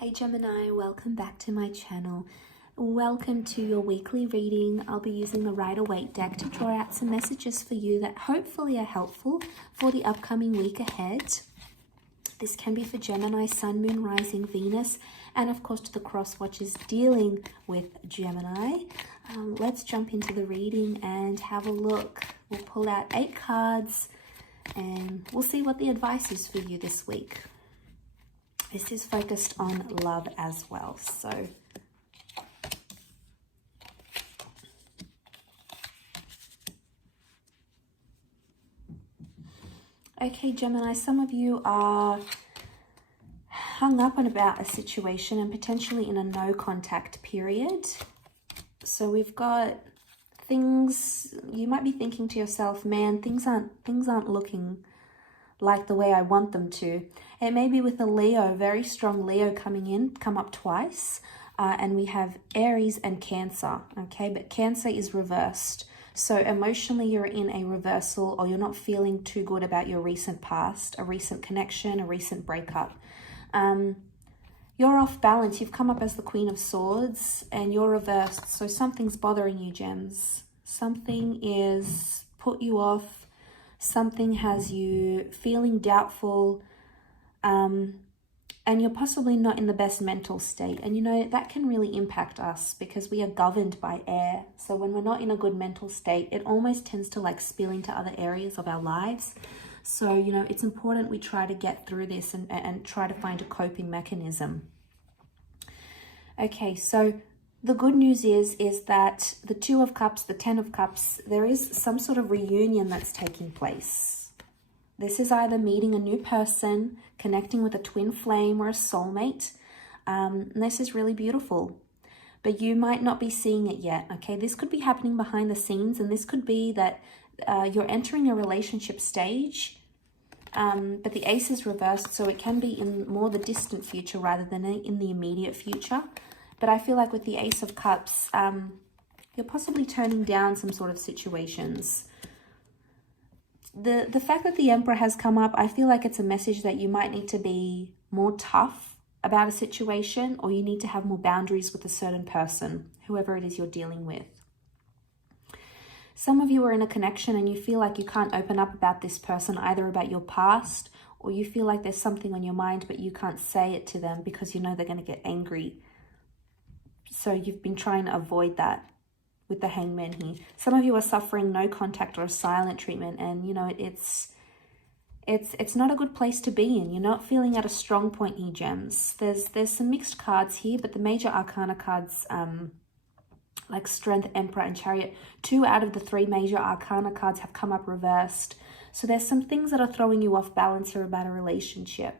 Hey Gemini, welcome back to my channel. Welcome to your weekly reading. I'll be using the Rider-Waite deck to draw out some messages for you that hopefully are helpful for the upcoming week ahead. This can be for Gemini, Sun, Moon, Rising, Venus, and of course to the cross watchers dealing with Gemini. Let's jump into the reading and have a look. We'll pull out 8 cards and we'll see what the advice is for you this week. This is focused on love as well, so okay, Gemini, some of you are hung up on about a situation and potentially in a no contact period. So we've got things, you might be thinking to yourself, man, things aren't looking like the way I want them to. It may be with a Leo, very strong Leo coming in, come up twice. And we have Aries and Cancer, okay? But Cancer is reversed. So emotionally you're in a reversal, or you're not feeling too good about your recent past, a recent connection, a recent breakup. You're off balance. You've come up as the Queen of Swords and you're reversed. So something's bothering you, Gems. Something is put you off. Something has you feeling doubtful, and you're possibly not in the best mental state. And you know, that can really impact us because we are governed by air. So when we're not in a good mental state, it almost tends to like spill into other areas of our lives. So, you know, it's important we try to get through this and try to find a coping mechanism. Okay, so the good news is that the 2 of Cups, the 10 of Cups, there is some sort of reunion that's taking place. This is either meeting a new person, connecting with a twin flame or a soulmate. And this is really beautiful. But you might not be seeing it yet, okay? This could be happening behind the scenes, and this could be that you're entering a relationship stage, but the Ace is reversed, so it can be in more the distant future rather than in the immediate future. But I feel like with the Ace of Cups, you're possibly turning down some sort of situations. The fact that the Emperor has come up, I feel like it's a message that you might need to be more tough about a situation, or you need to have more boundaries with a certain person, whoever it is you're dealing with. Some of you are in a connection and you feel like you can't open up about this person, either about your past, or you feel like there's something on your mind, but you can't say it to them because you know they're going to get angry. So you've been trying to avoid that with the Hangman here. Some of you are suffering no contact or a silent treatment, and you know it's not a good place to be in. You're not feeling at a strong point here, Gems. There's some mixed cards here, but the major arcana cards, like Strength, Emperor, and Chariot, 2 out of the 3 major arcana cards have come up reversed. So there's some things that are throwing you off balance here about a relationship.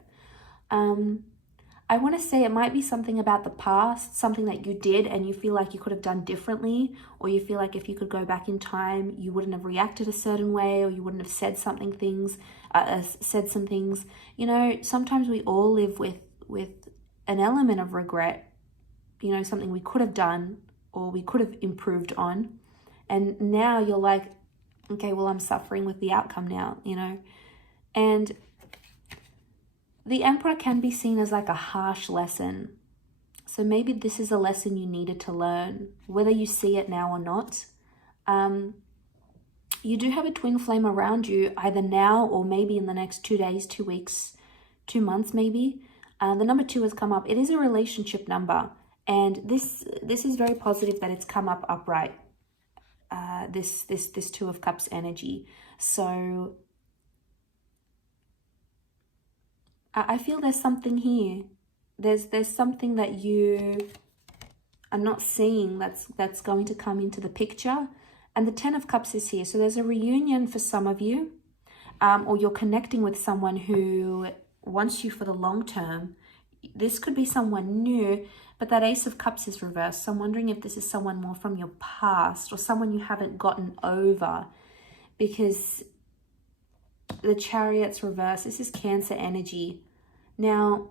I want to say it might be something about the past, something that you did and you feel like you could have done differently, or you feel like if you could go back in time, you wouldn't have reacted a certain way, or you wouldn't have said some things. You know, sometimes we all live with an element of regret, you know, something we could have done or we could have improved on. And now you're like, okay, well, I'm suffering with the outcome now, you know. And the Emperor can be seen as like a harsh lesson. So maybe this is a lesson you needed to learn, whether you see it now or not. You do have a twin flame around you, either now or maybe in the next 2 days, 2 weeks, 2 months maybe. The number 2 has come up. It is a relationship number. And this is very positive that it's come up upright. This 2 of Cups energy. So I feel there's something here. There's something that you are not seeing that's going to come into the picture. And the 10 of Cups is here. So there's a reunion for some of you, or you're connecting with someone who wants you for the long term. This could be someone new, but that Ace of Cups is reversed. So I'm wondering if this is someone more from your past or someone you haven't gotten over, because the Chariot's reversed. This is Cancer energy. Now,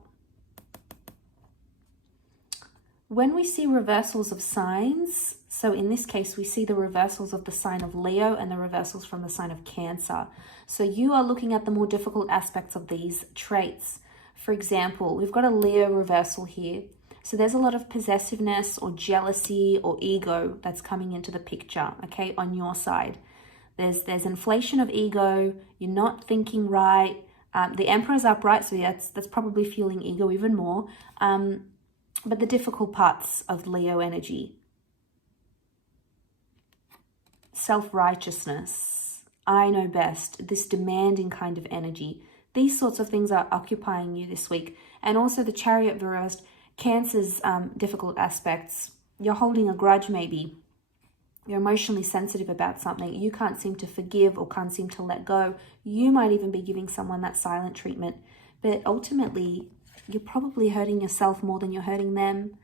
when we see reversals of signs, so in this case, we see the reversals of the sign of Leo and the reversals from the sign of Cancer. So you are looking at the more difficult aspects of these traits. For example, we've got a Leo reversal here. So there's a lot of possessiveness or jealousy or ego that's coming into the picture, okay, on your side. There's inflation of ego. You're not thinking right. The Emperor's upright, so that's probably fueling ego even more. But the difficult parts of Leo energy. Self-righteousness. I know best. This demanding kind of energy. These sorts of things are occupying you this week. And also the Chariot reversed. Cancer's difficult aspects. You're holding a grudge maybe. You're emotionally sensitive about something. You can't seem to forgive or can't seem to let go. You might even be giving someone that silent treatment. But ultimately, you're probably hurting yourself more than you're hurting them.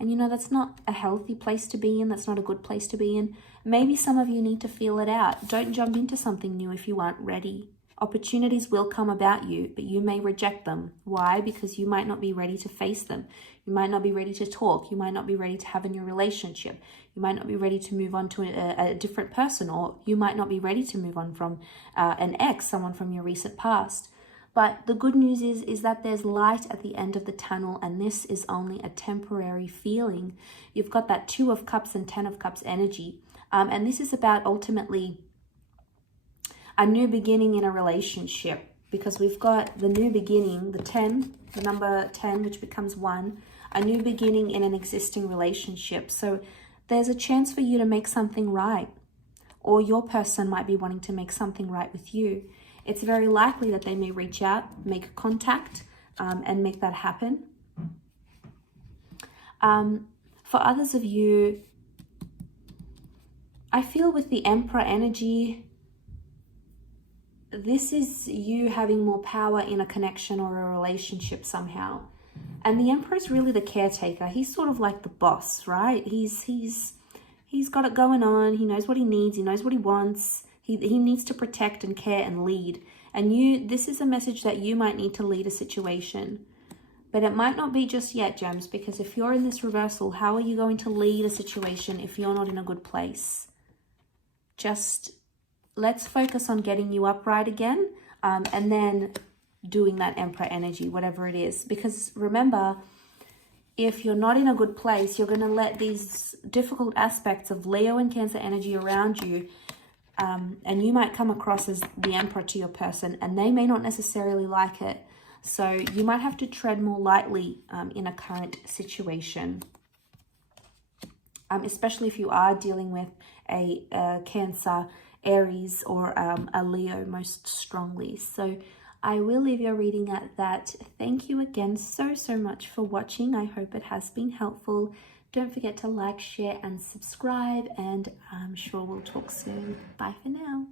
And you know, that's not a healthy place to be in. That's not a good place to be in. Maybe some of you need to feel it out. Don't jump into something new if you aren't ready. Opportunities will come about you, but you may reject them. Why? Because you might not be ready to face them. You might not be ready to talk. You might not be ready to have a new relationship. You might not be ready to move on to a different person, or you might not be ready to move on from an ex, someone from your recent past. But the good news is that there's light at the end of the tunnel, and this is only a temporary feeling. You've got that 2 of Cups and 10 of Cups energy. And this is about ultimately a new beginning in a relationship, because we've got the new beginning, the 10, the number 10, which becomes 1, a new beginning in an existing relationship. So there's a chance for you to make something right, or your person might be wanting to make something right with you. It's very likely that they may reach out, make contact, and make that happen. For others of you, I feel with the Emperor energy, this is you having more power in a connection or a relationship somehow. And the Emperor is really the caretaker. He's sort of like the boss, right? He's got it going on. He knows what he needs. He knows what he wants. He needs to protect and care and lead. And this is a message that you might need to lead a situation. But it might not be just yet, Gems, because if you're in this reversal, how are you going to lead a situation if you're not in a good place? Just let's focus on getting you upright again, and then doing that Emperor energy, whatever it is. Because remember, if you're not in a good place, you're going to let these difficult aspects of Leo and Cancer energy around you, and you might come across as the Emperor to your person, and they may not necessarily like it. So you might have to tread more lightly in a current situation, especially if you are dealing with a Cancer, Aries, or a Leo most strongly. So I will leave your reading at that. Thank you again so much for watching. I hope it has been helpful. Don't forget to like, share, and subscribe, and I'm sure we'll talk soon. Bye for now.